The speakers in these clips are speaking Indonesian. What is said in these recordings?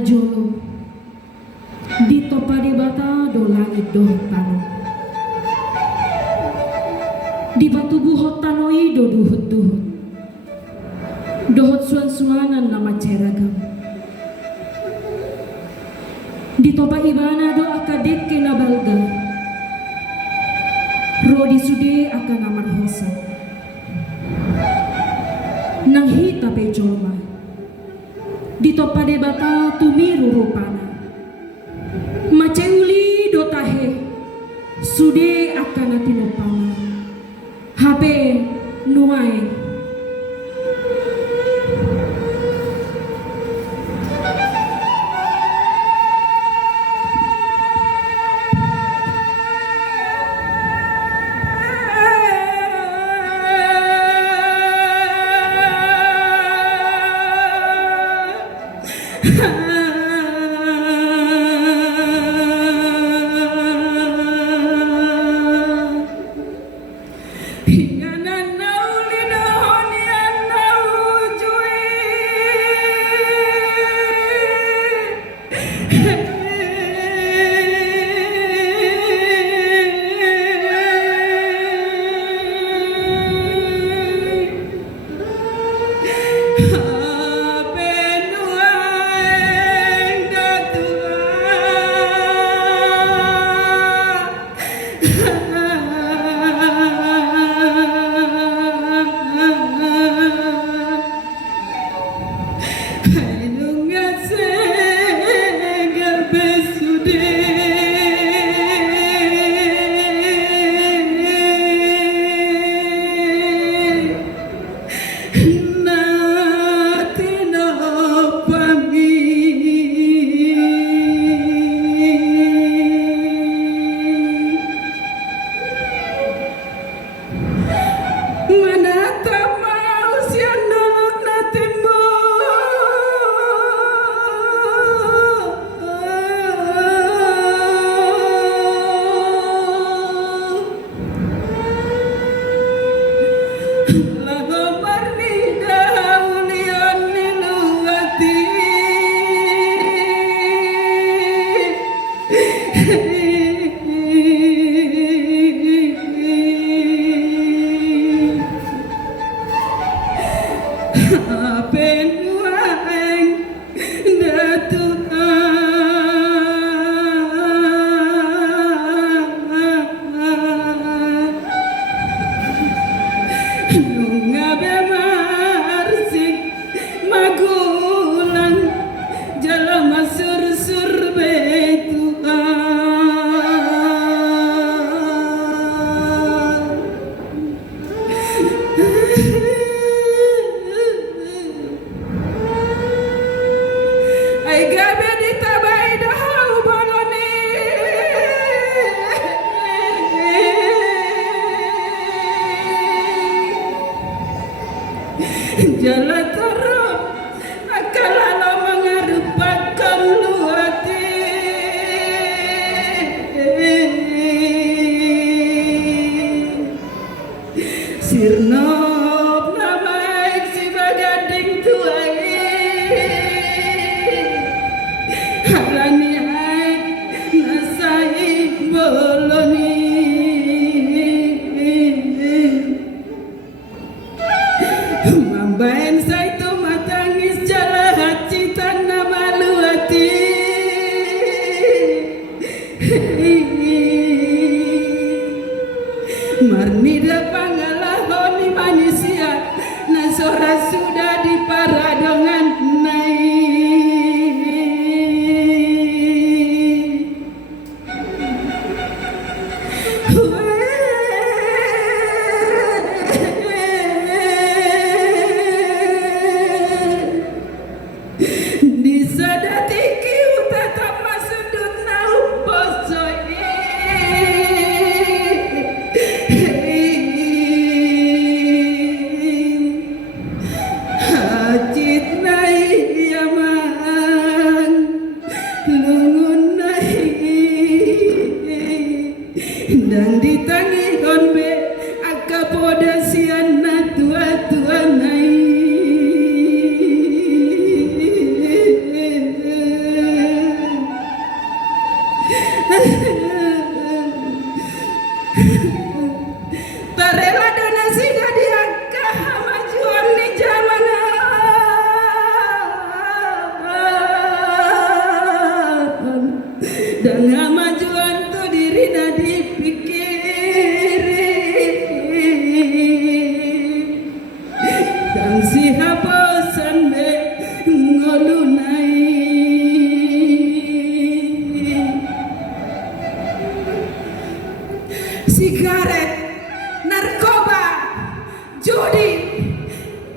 jolo di topade bata do langit do tano di batu buhot tanoi do duhut dohot suan-suanan nama ceragam di topa ibana do akadek ke nabalga rodi sude akan amar hosa nang hita pe jolma di topa de bata tumiru rupana maceuli do tahe sude akan atinopana hape nuai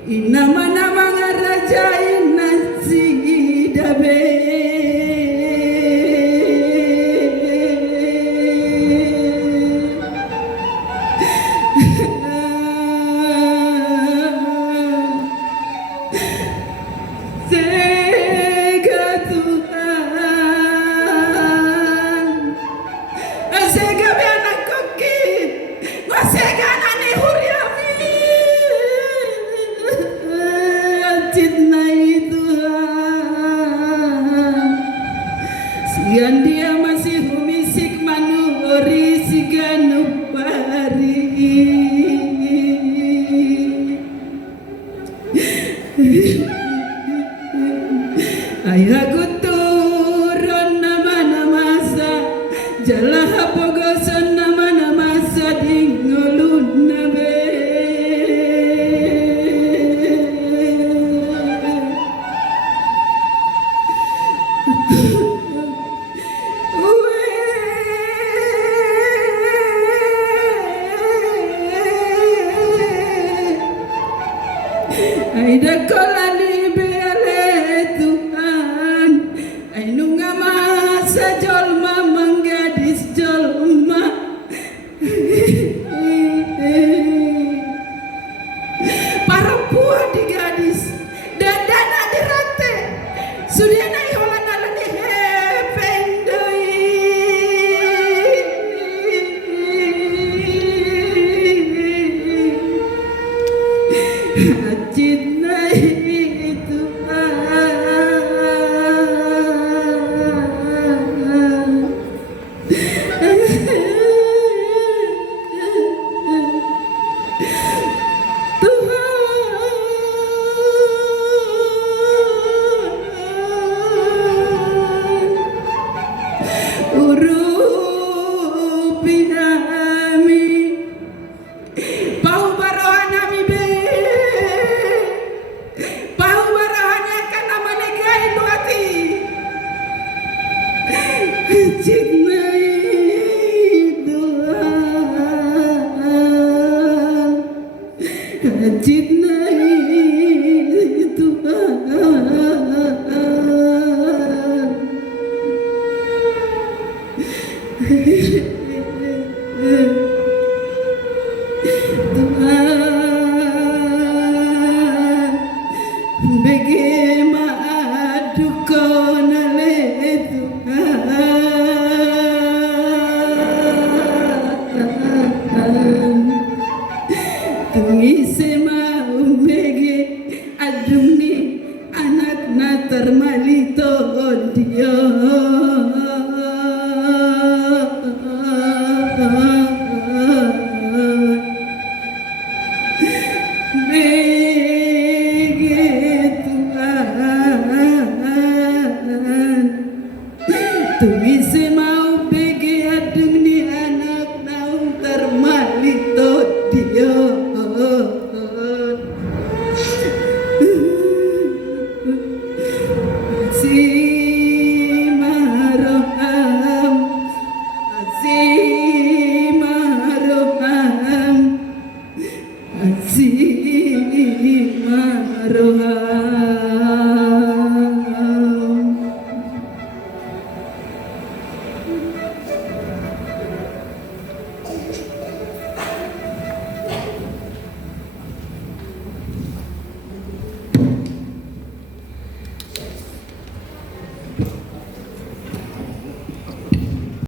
Nama-nama ngarajain nasi dabe. Sega Tuhan, sega biana koki, sega nani huriami, cintai Tuhan. Sian dia masih humisik manuri siganu pari. Ayaku turun nama-nama sa jalah pogosan nama-nama sa dingulun nabe. Aida kolani bele Tuhan, ai nunga masa jolma manggadis jolma. Para buah di gadis dan dana di rate sudah naik holan dalam di hependoi. Cintai Tuhan. Urupi kami pau barohan kami be pau barohan akan nama negai luati cintai Tuhan, cintai Tuhan, bagaimana duka nale Tuhan, tungise mau bege adung ni anak na termalito dia. Tungise mau bege adung ni anak naung termalito dia. Simaroham, simaroham, simaroham.